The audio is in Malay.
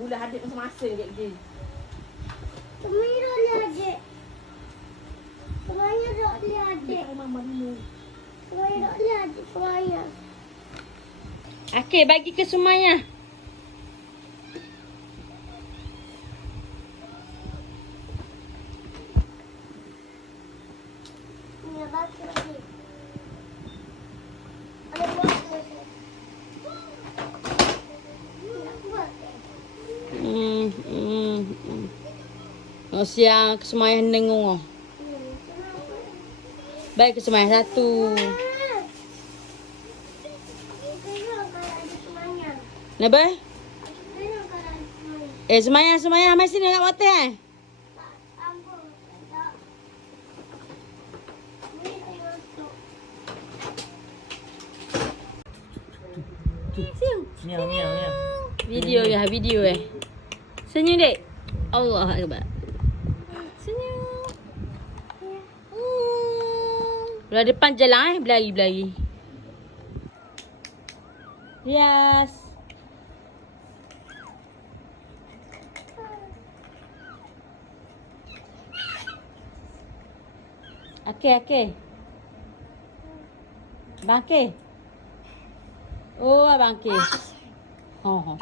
Bulan adik masa-masa kat dia. Semuanya tak boleh adik. Semuanya tak boleh adik. Mama dulu. Semuanya tak boleh adik. Semuanya. Okey, bagi ke Sumaya. Ni bagi lagi. Ada buat lagi. Tak buat. Oh, siang ke Sumaya dengung. Baik ke Sumaya satu. Nak baik? Sumaya mai sini nak hotel eh? Miau, miau, miau. Video ya, video eh. Senyum dek. Allah Akbar. Senyum. Belah depan jalan berlari-berlari. Rias. Okey. Bangke. Oh, bangke. Oh.